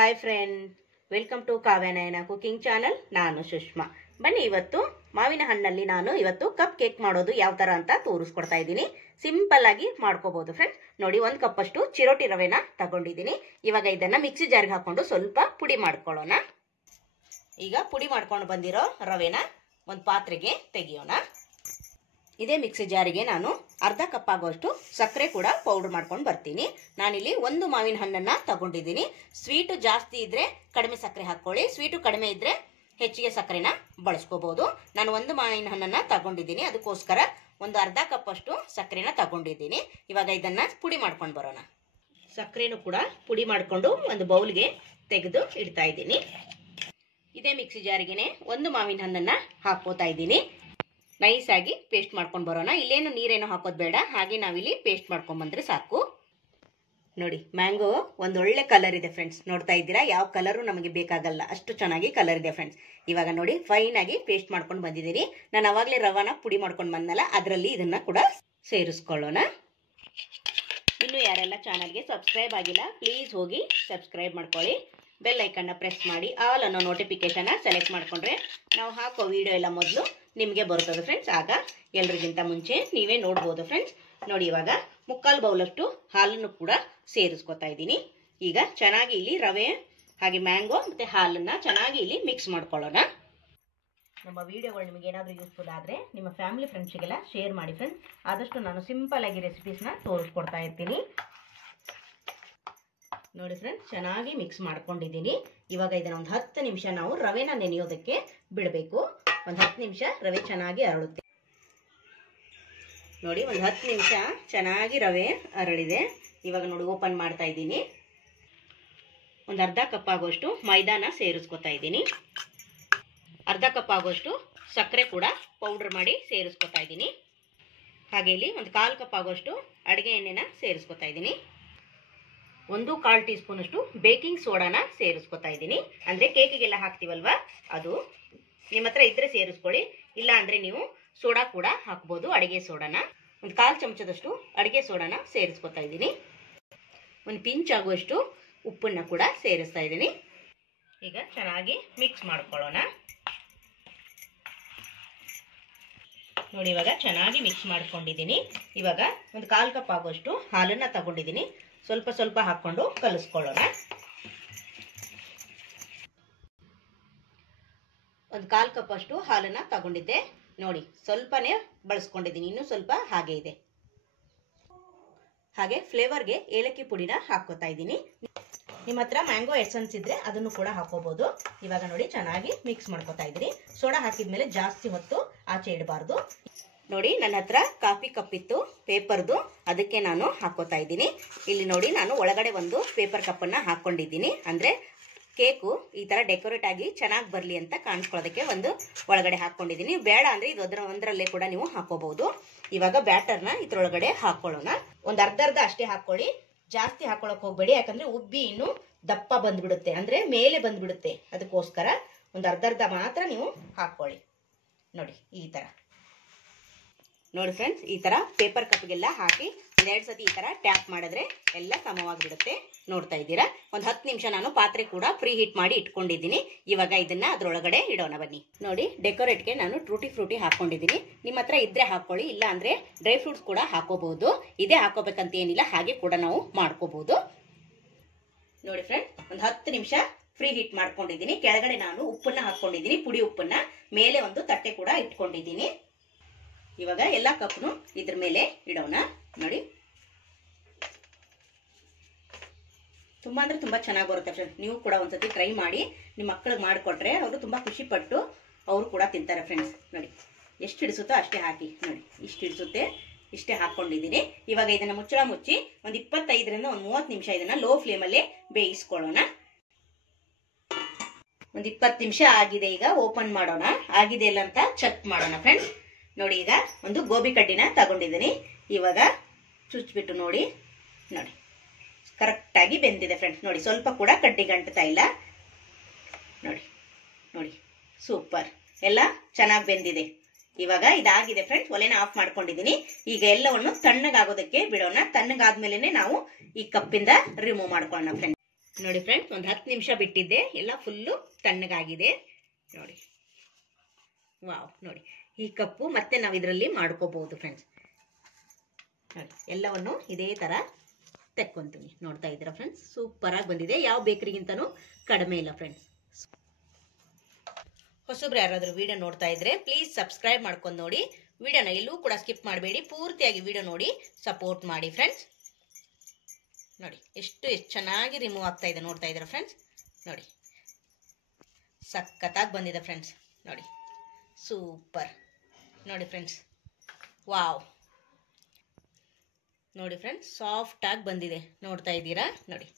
Hi friend, welcome to Kavyanayana cooking channel. ನಾನು ಸುಷ್ಮಾ. ಬನ್ನಿ, ಇವತ್ತು ಮಾವಿನ ಹಣ್ಣಲ್ಲಿ ನಾನು ಕಪ್ ಕೇಕ್ ಮಾಡೋದು ಯಾವ ತರ ಅಂತ ತೋರಿಸ್ಕೊಡ್ತಾ ಇದ್ದೀನಿ. ಸಿಂಪಲ್ ಆಗಿ ಮಾಡ್ಕೋಬಹುದು ಫ್ರೆಂಡ್ಸ್. ನೋಡಿ, 1 ಕಪ್ ಅಷ್ಟು ಚಿರೋಟಿ ರವೆನ ತಗೊಂಡಿದ್ದೀನಿ. ಇವಾಗ ಇದನ್ನ ಮಿಕ್ಸಿ ಜಾರ್ಗೆ ಹಾಕೊಂಡು ಸ್ವಲ್ಪ ಪುಡಿ ಮಾಡ್ಕೊಳ್ಳೋಣ. ಈಗ ಪುಡಿ ಮಾಡ್ಕೊಂಡು ಬಂದಿರೋ ರವೆನ ಒಂದು ಪಾತ್ರೆಗೆ ತೆಗಿಯೋಣ. ಇದೇ ಮಿಕ್ಸಿ ಜಾರಿಗೆ ನಾನು ಅರ್ಧ ಕಪ್ ಆಗುವಷ್ಟು ಸಕ್ಕರೆ ಕೂಡ ಪೌಡರ್ ಮಾಡ್ಕೊಂಡು ಬರ್ತೀನಿ. ನಾನಿಲ್ಲಿ 1 ಮಾವಿನ ಹಣ್ಣನ್ನ ತಗೊಂಡಿದ್ದೀನಿ. ಸ್ವೀಟು ಜಾಸ್ತಿ ಇದ್ರೆ ಕಡಿಮೆ ಸಕ್ಕರೆ ಹಾಕೊಳ್ಳಿ, ಸ್ವೀಟು ಕಡಿಮೆ ಇದ್ರೆ ಹೆಚ್ಚಿಗೆ ಸಕ್ಕರೆನ ಬಳಸ್ಕೋಬಹುದು. ನಾನು 1 ಮಾವಿನ ಹಣ್ಣನ್ನ ತಗೊಂಡಿದ್ದೀನಿ, ಅದಕ್ಕೋಸ್ಕರ ಒಂದು ಅರ್ಧ ಕಪ್ ಅಷ್ಟು ಸಕ್ಕರೆನ ತಗೊಂಡಿದ್ದೀನಿ. ಇವಾಗ ಇದನ್ನ ಪುಡಿ ಮಾಡ್ಕೊಂಡು ಬರೋಣ. ಸಕ್ಕರೆನೂ ಕೂಡ ಪುಡಿ ಮಾಡಿಕೊಂಡು ಒಂದು ಬೌಲ್ಗೆ ತೆಗೆದು ಇಡ್ತಾ ಇದ್ದೀನಿ. ಇದೇ ಮಿಕ್ಸಿ ಜಾರಿಗೆನೆ 1 ಮಾವಿನ ಹಣ್ಣನ್ನ ಹಾಕೋತಾ ಇದ್ದೀನಿ. ನೈಸ್ ಆಗಿ ಪೇಸ್ಟ್ ಮಾಡ್ಕೊಂಡು ಬರೋಣ. ಇಲ್ಲೇನು ನೀರೇನು ಹಾಕೋದು ಬೇಡ, ಹಾಗೆ ನಾವಿಲ್ಲಿ ಪೇಸ್ಟ್ ಮಾಡ್ಕೊಂಡು ಬಂದ್ರೆ ಸಾಕು. ನೋಡಿ, ಮ್ಯಾಂಗೋ ಒಂದೊಳ್ಳೆ ಕಲರ್ ಇದೆ ಫ್ರೆಂಡ್ಸ್. ನೋಡ್ತಾ ಇದ್ದೀರಾ, ಯಾವ ಕಲರು ನಮಗೆ ಬೇಕಾಗಲ್ಲ, ಅಷ್ಟು ಚೆನ್ನಾಗಿ ಕಲರ್ ಇದೆ ಫ್ರೆಂಡ್ಸ್. ಇವಾಗ ನೋಡಿ, ಫೈನ್ ಆಗಿ ಪೇಸ್ಟ್ ಮಾಡ್ಕೊಂಡು ಬಂದಿದ್ದೀನಿ. ನಾನು ಅವಾಗಲೇ ರವಾನ ಪುಡಿ ಮಾಡ್ಕೊಂಡು ಬಂದಲ್ಲ, ಅದರಲ್ಲಿ ಇದನ್ನ ಕೂಡ ಸೇರಿಸ್ಕೊಳ್ಳೋಣ. ಇನ್ನು ಯಾರೆಲ್ಲ ಚಾನಲ್ಗೆ ಸಬ್ಸ್ಕ್ರೈಬ್ ಆಗಿಲ್ಲ, ಪ್ಲೀಸ್ ಹೋಗಿ ಸಬ್ಸ್ಕ್ರೈಬ್ ಮಾಡ್ಕೊಳ್ಳಿ. ಬೆಲ್ ಐಕನ್ನ ಪ್ರೆಸ್ ಮಾಡಿ ಆಲ್ ಅನ್ನೋ ನೋಟಿಫಿಕೇಶನ್ ಸೆಲೆಕ್ಟ್ ಮಾಡ್ಕೊಂಡ್ರೆ ನಾವು ಹಾಕೋ ವಿಡಿಯೋ ಎಲ್ಲ ಮೊದಲು ನಿಮಗೆ ಬರುತ್ತದೆ ಫ್ರೆಂಡ್ಸ್. ಆಗ ಎಲ್ರಿಗಿಂತ ಮುಂಚೆ ನೀವೇ ನೋಡ್ಬೋದು ಫ್ರೆಂಡ್ಸ್. ನೋಡಿ, ಇವಾಗ 3/4 ಬೌಲಷ್ಟು ಹಾಲನ್ನು ಕೂಡ ಸೇರಿಸ್ಕೊತಾ ಇದ್ದೀನಿ. ಈಗ ಚೆನ್ನಾಗಿ ಇಲ್ಲಿ ರವೆ ಹಾಗೆ ಮ್ಯಾಂಗೋ ಮತ್ತೆ ಹಾಲನ್ನ ಚೆನ್ನಾಗಿ ಇಲ್ಲಿ ಮಿಕ್ಸ್ ಮಾಡ್ಕೊಳ್ಳೋಣ. ನಮ್ಮ ವಿಡಿಯೋಗಳು ನಿಮಗೆ ಏನಾದರೂ ಯೂಸ್ಫುಲ್ ಆದರೆ ನಿಮ್ಮ ಫ್ಯಾಮಿಲಿ ಫ್ರೆಂಡ್ಸ್ಗೆಲ್ಲ ಶೇರ್ ಮಾಡಿ ಫ್ರೆಂಡ್ಸ್. ಆದಷ್ಟು ನಾನು ಸಿಂಪಲ್ ಆಗಿ ರೆಸಿಪೀಸ್ನ ತೋರಿಸ್ಕೊಡ್ತಾ ಇರ್ತೀನಿ. ನೋಡಿ ಫ್ರೆಂಡ್ಸ್, ಚೆನ್ನಾಗಿ ಮಿಕ್ಸ್ ಮಾಡ್ಕೊಂಡಿದ್ದೀನಿ. ಇವಾಗ ಇದನ್ನ ಒಂದು 10 ನಿಮಿಷ ನಾವು ರವೆನ ನೆನೆಯೋದಕ್ಕೆ ಬಿಡಬೇಕು. ಒಂದು 10 ನಿಮಿಷ ರವೆ ಚೆನ್ನಾಗಿ ಅರಳುತ್ತೆ. ನೋಡಿ, ಒಂದು 10 ನಿಮಿಷ ಚೆನ್ನಾಗಿ ರವೆ ಅರಳಿದೆ. ಇವಾಗ ನೋಡಿ, ಓಪನ್ ಮಾಡ್ತಾ ಇದ್ದೀನಿ. ಒಂದು ಅರ್ಧ ಕಪ್ ಆಗುವಷ್ಟು ಮೈದಾನ ಸೇರಿಸ್ಕೊತಾ ಇದ್ದೀನಿ. ಅರ್ಧ ಕಪ್ ಆಗುವಷ್ಟು ಸಕ್ಕರೆ ಕೂಡ ಪೌಡರ್ ಮಾಡಿ ಸೇರಿಸ್ಕೊತಾ ಇದ್ದೀನಿ. ಹಾಗೆ ಇಲ್ಲಿ ಒಂದು 1/4 ಕಪ್ ಆಗುವಷ್ಟು ಅಡುಗೆ ಎಣ್ಣೆನ ಸೇರಿಸ್ಕೊತಾ ಇದ್ದೀನಿ. 1/4 ಟೀ ಸ್ಪೂನ್ ಅಷ್ಟು ಬೇಕಿಂಗ್ ಸೋಡಾನ ಸೇರಿಸ್ಕೊತಾ ಇದ್ದೀನಿ. ಅಂದ್ರೆ ಕೇಕಿಗೆಲ್ಲ ಹಾಕ್ತಿವಲ್ವಾ ಅದು. ನಿಮ್ಮ ಹತ್ರ ಇದ್ರೆ ಸೇರಿಸ್ಕೊಳ್ಳಿ, ಇಲ್ಲ ಅಂದ್ರೆ ನೀವು ಸೋಡಾ ಕೂಡ ಹಾಕ್ಬೋದು, ಅಡಿಗೆ ಸೋಡಾನ. ಒಂದು 1/4 ಚಮಚದಷ್ಟು ಅಡಿಗೆ ಸೋಡಾನ ಸೇರಿಸ್ಕೊತಾ ಇದ್ದೀನಿ. ಒಂದು ಪಿಂಚ್ ಆಗುವಷ್ಟು ಉಪ್ಪನ್ನ ಕೂಡ ಸೇರಿಸ್ತಾ ಇದ್ದೀನಿ. ಈಗ ಚೆನ್ನಾಗಿ ಮಿಕ್ಸ್ ಮಾಡ್ಕೊಳ್ಳೋಣ. ನೋಡಿ, ಇವಾಗ ಚೆನ್ನಾಗಿ ಮಿಕ್ಸ್ ಮಾಡ್ಕೊಂಡಿದ್ದೀನಿ. ಇವಾಗ ಒಂದು 1/4 ಕಪ್ ಆಗುವಷ್ಟು ಹಾಲನ್ನ ತಗೊಂಡಿದ್ದೀನಿ. ಸ್ವಲ್ಪ ಸ್ವಲ್ಪ ಹಾಕೊಂಡು ಕಲಿಸ್ಕೊಳ್ಳೋಣ. ಒಂದು 1/4 ಕಪ್ ಅಷ್ಟು ಹಾಲನ್ನ ತಗೊಂಡಿದ್ದೆ. ನೋಡಿ, ಸ್ವಲ್ಪನೇ ಬಳಸ್ಕೊಂಡಿದ್ದೀನಿ, ಇನ್ನೂ ಸ್ವಲ್ಪ ಹಾಗೆ ಇದೆ. ಹಾಗೆ ಫ್ಲೇವರ್ಗೆ ಏಲಕ್ಕಿ ಪುಡಿನ ಹಾಕೋತಾ ಇದ್ದೀನಿ. ನಿಮ್ಮ ಹತ್ರ ಮ್ಯಾಂಗೋ ಎಸೆನ್ಸ್ ಇದ್ರೆ ಅದನ್ನು ಕೂಡ ಹಾಕೋಬಹುದು. ಇವಾಗ ನೋಡಿ, ಚೆನ್ನಾಗಿ ಮಿಕ್ಸ್ ಮಾಡ್ಕೋತಾ ಇದ್ದೀನಿ. ಸೋಡಾ ಹಾಕಿದ್ಮೇಲೆ ಜಾಸ್ತಿ ಹೊತ್ತು ಆಚೆ ಇಡಬಾರ್ದು. ನೋಡಿ, ನನ್ನ ಹತ್ರ ಕಾಫಿ ಕಪ್ ಇತ್ತು ಪೇಪರ್ದು, ಅದಕ್ಕೆ ನಾನು ಹಾಕೋತಾ ಇದ್ದೀನಿ. ಇಲ್ಲಿ ನೋಡಿ, ನಾನು ಒಳಗಡೆ ಒಂದು ಪೇಪರ್ ಕಪ್ಪನ್ನ ಹಾಕೊಂಡಿದ್ದೀನಿ. ಅಂದ್ರೆ ಕೇಕು ಈ ತರ ಡೆಕೋರೇಟ್ ಆಗಿ ಚೆನ್ನಾಗಿ ಬರಲಿ ಅಂತ ಕಾಣಿಸ್ಕೊಳ್ಳೋದಕ್ಕೆ ಒಂದು ಒಳಗಡೆ ಹಾಕೊಂಡಿದ್ದೀನಿ. ಬೇಡ ಅಂದ್ರೆ ಇದು ಒಂದರಲ್ಲೇ ಕೂಡ ನೀವು ಹಾಕೋಬಹುದು. ಇವಾಗ ಬ್ಯಾಟರ್ನ ಇದ್ರೊಳಗಡೆ ಹಾಕೊಳ್ಳೋಣ. ಒಂದು ಅರ್ಧ ಅಷ್ಟೇ ಹಾಕೊಳ್ಳಿ, ಜಾಸ್ತಿ ಹಾಕೊಳಕ್ ಹೋಗ್ಬೇಡಿ, ಯಾಕಂದ್ರೆ ಉಬ್ಬಿ ಇನ್ನು ದಪ್ಪ ಬಂದ್ಬಿಡುತ್ತೆ, ಅಂದ್ರೆ ಮೇಲೆ ಬಂದ್ಬಿಡುತ್ತೆ. ಅದಕ್ಕೋಸ್ಕರ ಒಂದು ಅರ್ಧ ಮಾತ್ರ ನೀವು ಹಾಕೊಳ್ಳಿ. ನೋಡಿ, ಈ ತರ. ನೋಡಿ ಫ್ರೆಂಡ್ಸ್, ಈ ತರ ಪೇಪರ್ ಕಪ್ಗೆಲ್ಲ ಹಾಕಿ 2 ಸತಿ ಈ ತರ ಟ್ಯಾಪ್ ಮಾಡಿದ್ರೆ ಎಲ್ಲ ಸಮವಾಗಿಬಿಡುತ್ತೆ. ನೋಡ್ತಾ ಇದ್ದೀರಾ, ಒಂದು 10 ನಿಮಿಷ ನಾನು ಪಾತ್ರೆ ಕೂಡ ಪ್ರೀ ಹೀಟ್ ಮಾಡಿ ಇಟ್ಕೊಂಡಿದ್ದೀನಿ. ಇವಾಗ ಇದನ್ನ ಅದ್ರೊಳಗಡೆ ಇಡೋಣ ಬನ್ನಿ. ನೋಡಿ, ಡೆಕೋರೇಟ್ಗೆ ನಾನು ಟೂಟಿ ಫ್ರೂಟಿ ಹಾಕೊಂಡಿದ್ದೀನಿ. ನಿಮ್ಮ ಹತ್ರ ಇದ್ರೆ ಹಾಕೊಳ್ಳಿ, ಇಲ್ಲ ಅಂದ್ರೆ ಡ್ರೈ ಫ್ರೂಟ್ಸ್ ಕೂಡ ಹಾಕೋಬಹುದು. ಇದೇ ಹಾಕೋಬೇಕಂತ ಏನಿಲ್ಲ, ಹಾಗೆ ಕೂಡ ನಾವು ಮಾಡ್ಕೋಬಹುದು. ನೋಡಿ ಫ್ರೆಂಡ್ಸ್, ಒಂದು 10 ನಿಮಿಷ ಫ್ರೀ ಹೀಟ್ ಮಾಡ್ಕೊಂಡಿದ್ದೀನಿ. ಕೆಳಗಡೆ ನಾನು ಉಪ್ಪನ್ನ ಹಾಕೊಂಡಿದ್ದೀನಿ, ಪುಡಿ ಉಪ್ಪನ್ನ. ಮೇಲೆ ಒಂದು ತಟ್ಟೆ ಕೂಡ ಇಟ್ಕೊಂಡಿದ್ದೀನಿ. ಇವಾಗ ಎಲ್ಲ ಕಪ್ನು ಇದ್ರ ಮೇಲೆ ಇಡೋಣ. ನೋಡಿ, ತುಂಬಾ ಅಂದ್ರೆ ತುಂಬಾ ಚೆನ್ನಾಗಿ ಬರುತ್ತೆ ಫ್ರೆಂಡ್ಸ್. ನೀವು ಕೂಡ ಒಂದ್ಸತಿ ಟ್ರೈ ಮಾಡಿ, ನಿಮ್ಮ ಮಕ್ಕಳಿಗೆ ಮಾಡಿಕೊಟ್ರೆ ಅವರು ತುಂಬಾ ಖುಷಿ ಪಟ್ಟು ಅವರು ಕೂಡ ತಿಂತಾರೆ ಫ್ರೆಂಡ್ಸ್. ನೋಡಿ, ಎಷ್ಟು ಹಿಡಿಸುತ್ತೋ ಅಷ್ಟೇ ಹಾಕಿ. ನೋಡಿ, ಇಷ್ಟು ಹಿಡಿಸುತ್ತೆ, ಇಷ್ಟೇ ಹಾಕೊಂಡಿದ್ದೀನಿ. ಇವಾಗ ಇದನ್ನ ಮುಚ್ಚಳ ಮುಚ್ಚಿ ಒಂದು 25ರಿಂದ ಒಂದು 30 ನಿಮಿಷ ಇದನ್ನ ಲೋ ಫ್ಲೇಮಲ್ಲೇ ಬೇಯಿಸ್ಕೊಳ್ಳೋಣ. ಒಂದು 20 ನಿಮಿಷ ಆಗಿದೆ. ಈಗ ಓಪನ್ ಮಾಡೋಣ, ಆಗಿದೆ ಇಲ್ಲ ಅಂತ ಚೆಕ್ ಮಾಡೋಣ ಫ್ರೆಂಡ್ಸ್. ನೋಡಿ, ಈಗ ಒಂದು ಗೋಬಿ ಕಡ್ಡಿನ ತಗೊಂಡಿದ್ದೀನಿ. ಇವಾಗ ಚುಚ್ಬಿಟ್ಟು ನೋಡಿ, ನೋಡಿ ಕರೆಕ್ಟ್ ಆಗಿ ಬೆಂದಿದೆ ಫ್ರೆಂಡ್ಸ್. ನೋಡಿ, ಸ್ವಲ್ಪ ಕೂಡ ಕಡ್ಡಿ ಗಂಟುತ್ತಾ ಇಲ್ಲ. ನೋಡಿ ನೋಡಿ, ಸೂಪರ್, ಎಲ್ಲ ಚೆನ್ನಾಗಿ ಬೆಂದಿದೆ. ಇವಾಗ ಇದಾಗಿದೆ ಫ್ರೆಂಡ್ಸ್. ಒಲೆನ ಆಫ್ ಮಾಡ್ಕೊಂಡಿದ್ದೀನಿ. ಈಗ ಎಲ್ಲವನ್ನು ತಣ್ಣಗಾಗೋದಕ್ಕೆ ಬಿಡೋಣ. ತಣ್ಣಗಾದ್ಮೇಲೆ ನಾವು ಈ ಕಪ್ಪಿಂದ ರಿಮೂವ್ ಮಾಡ್ಕೊಳ್ಳೋಣ ಫ್ರೆಂಡ್ಸ್. ನೋಡಿ ಫ್ರೆಂಡ್ಸ್, ಒಂದು 10 ನಿಮಿಷ ಬಿಟ್ಟಿದ್ದೆ, ಎಲ್ಲ ಫುಲ್ಲು ತಣ್ಣಗಾಗಿದೆ ನೋಡಿ. ವಾವ್, ನೋಡಿ ಈ ಕಪ್ಪು ಮತ್ತೆ ನಾವು ಇದರಲ್ಲಿ ಮಾಡ್ಕೋಬಹುದು ಫ್ರೆಂಡ್ಸ್. ನೋಡಿ ಎಲ್ಲವನ್ನು ಇದೇ ತರ ತೆಕ್ಕೊಂತೀನಿ. ನೋಡ್ತಾ ಇದ್ದೀರಾ ಫ್ರೆಂಡ್ಸ್, ಸೂಪರ್ ಆಗಿ ಬಂದಿದೆ. ಯಾವ ಬೇಕರಿಗಿಂತನೂ ಕಡಿಮೆ ಇಲ್ಲ ಫ್ರೆಂಡ್ಸ್. ಹೊಸಬ್ರು ಯಾರಾದರೂ ವಿಡಿಯೋ ನೋಡ್ತಾ ಇದ್ರೆ ಪ್ಲೀಸ್ ಸಬ್ಸ್ಕ್ರೈಬ್ ಮಾಡ್ಕೊಂಡು ನೋಡಿ. ವಿಡಿಯೋನ ಎಲ್ಲೂ ಕೂಡ ಸ್ಕಿಪ್ ಮಾಡಬೇಡಿ, ಪೂರ್ತಿಯಾಗಿ ವಿಡಿಯೋ ನೋಡಿ ಸಪೋರ್ಟ್ ಮಾಡಿ ಫ್ರೆಂಡ್ಸ್. ನೋಡಿ ಎಷ್ಟು ಚೆನ್ನಾಗಿ ರಿಮೂವ್ ಆಗ್ತಾ ಇದೆ, ನೋಡ್ತಾ ಇದ್ದೀರಾ ಫ್ರೆಂಡ್ಸ್. ನೋಡಿ ಸಖತ್ತಾಗಿ ಬಂದಿದೆ ಫ್ರೆಂಡ್ಸ್. ನೋಡಿ ಸೂಪರ್. ನೋಡಿ ಫ್ರೆಂಡ್ಸ್, ವಾವ್. ನೋಡಿ ಫ್ರೆಂಡ್ಸ್, ಸಾಫ್ಟ್ ಆಗಿ ಬಂದಿದೆ, ನೋಡ್ತಾ ಇದ್ದೀರಾ. ನೋಡಿ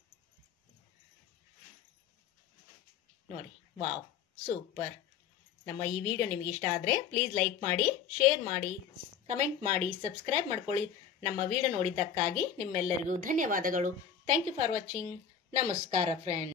ನೋಡಿ, ವಾವ್ ಸೂಪರ್. ನಮ್ಮ ಈ ವಿಡಿಯೋ ನಿಮಗೆ ಇಷ್ಟ ಆದರೆ ಪ್ಲೀಸ್ ಲೈಕ್ ಮಾಡಿ, ಶೇರ್ ಮಾಡಿ, ಕಮೆಂಟ್ ಮಾಡಿ, ಸಬ್ಸ್ಕ್ರೈಬ್ ಮಾಡ್ಕೊಳ್ಳಿ. ನಮ್ಮ ವಿಡಿಯೋ ನೋಡಿದ್ದಕ್ಕಾಗಿ ನಿಮ್ಮೆಲ್ಲರಿಗೂ ಧನ್ಯವಾದಗಳು. Thank you for watching. ನಮಸ್ಕಾರ ಫ್ರೆಂಡ್ಸ್.